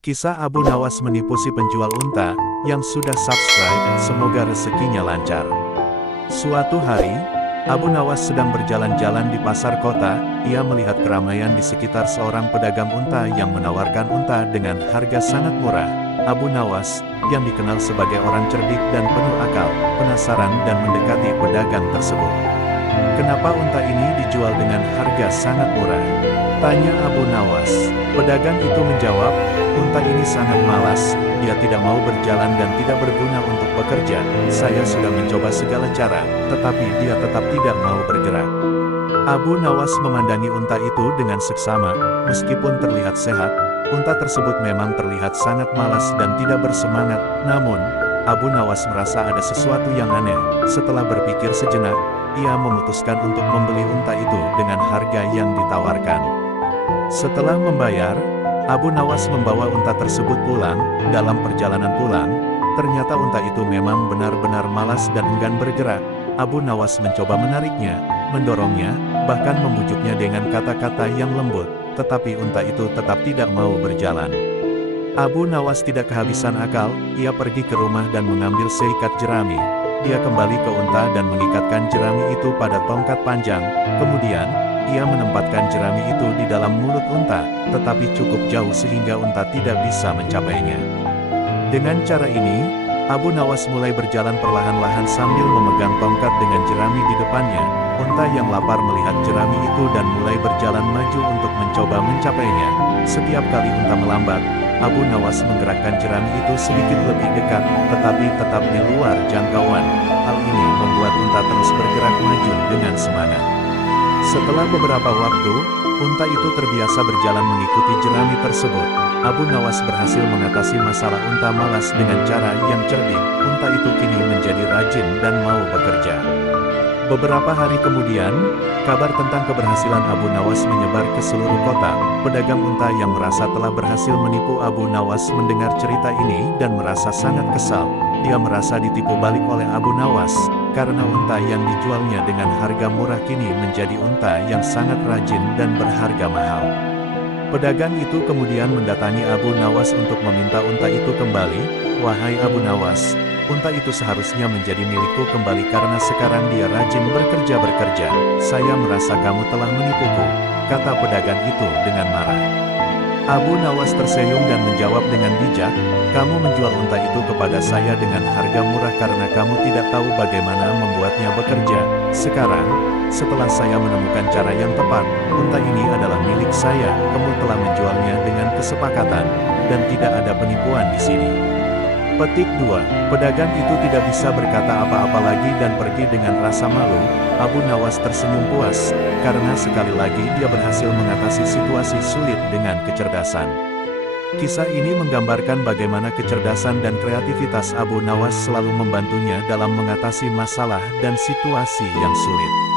Kisah Abu Nawas menipu si penjual unta, yang sudah subscribe, semoga rezekinya lancar. Suatu hari, Abu Nawas sedang berjalan-jalan di pasar kota, ia melihat keramaian di sekitar seorang pedagang unta yang menawarkan unta dengan harga sangat murah. Abu Nawas, yang dikenal sebagai orang cerdik dan penuh akal, penasaran dan mendekati pedagang tersebut. "Kenapa unta ini dijual dengan harga sangat murah?" tanya Abu Nawas. Pedagang itu menjawab, "Unta ini sangat malas, dia tidak mau berjalan dan tidak berguna untuk bekerja. Saya sudah mencoba segala cara, tetapi dia tetap tidak mau bergerak." Abu Nawas memandangi unta itu dengan seksama. Meskipun terlihat sehat, unta tersebut memang terlihat sangat malas dan tidak bersemangat. Namun, Abu Nawas merasa ada sesuatu yang aneh. Setelah berpikir sejenak, ia memutuskan untuk membeli unta itu dengan harga yang ditawarkan. Setelah membayar, Abu Nawas membawa unta tersebut pulang. Dalam perjalanan pulang, ternyata unta itu memang benar-benar malas dan enggan bergerak. Abu Nawas mencoba menariknya, mendorongnya, bahkan membujuknya dengan kata-kata yang lembut, tetapi unta itu tetap tidak mau berjalan. Abu Nawas tidak kehabisan akal, ia pergi ke rumah dan mengambil seikat jerami. Dia kembali ke unta dan mengikatkan jerami itu pada tongkat panjang, kemudian, ia menempatkan jerami itu di dalam mulut unta, tetapi cukup jauh sehingga unta tidak bisa mencapainya. Dengan cara ini, Abu Nawas mulai berjalan perlahan-lahan sambil memegang tongkat dengan jerami di depannya. Unta yang lapar melihat jerami itu dan mulai berjalan maju untuk mencoba mencapainya. Setiap kali unta melambat, Abu Nawas menggerakkan jerami itu sedikit lebih dekat, tetapi tetap di luar jangkauan. Hal ini membuat unta terus bergerak maju dengan semangat. Setelah beberapa waktu, unta itu terbiasa berjalan mengikuti jerami tersebut. Abu Nawas berhasil mengatasi masalah unta malas dengan cara yang cerdik. Unta itu kini menjadi rajin dan mau bekerja. Beberapa hari kemudian, kabar tentang keberhasilan Abu Nawas menyebar ke seluruh kota. Pedagang unta yang merasa telah berhasil menipu Abu Nawas mendengar cerita ini dan merasa sangat kesal. Dia merasa ditipu balik oleh Abu Nawas, karena unta yang dijualnya dengan harga murah kini menjadi unta yang sangat rajin dan berharga mahal. Pedagang itu kemudian mendatangi Abu Nawas untuk meminta unta itu kembali. "Wahai Abu Nawas, unta itu seharusnya menjadi milikku kembali karena sekarang dia rajin bekerja. Saya merasa kamu telah menipuku," kata pedagang itu dengan marah. Abu Nawas tersenyum dan menjawab dengan bijak, "Kamu menjual unta itu kepada saya dengan harga murah karena kamu tidak tahu bagaimana membuatnya bekerja. Sekarang, setelah saya menemukan cara yang tepat, unta ini adalah milik saya. Kamu telah menjualnya dengan kesepakatan, dan tidak ada penipuan di sini." Petik 2. Pedagang itu tidak bisa berkata apa-apa lagi dan pergi dengan rasa malu. Abu Nawas tersenyum puas, karena sekali lagi dia berhasil mengatasi situasi sulit dengan kecerdasan. Kisah ini menggambarkan bagaimana kecerdasan dan kreativitas Abu Nawas selalu membantunya dalam mengatasi masalah dan situasi yang sulit.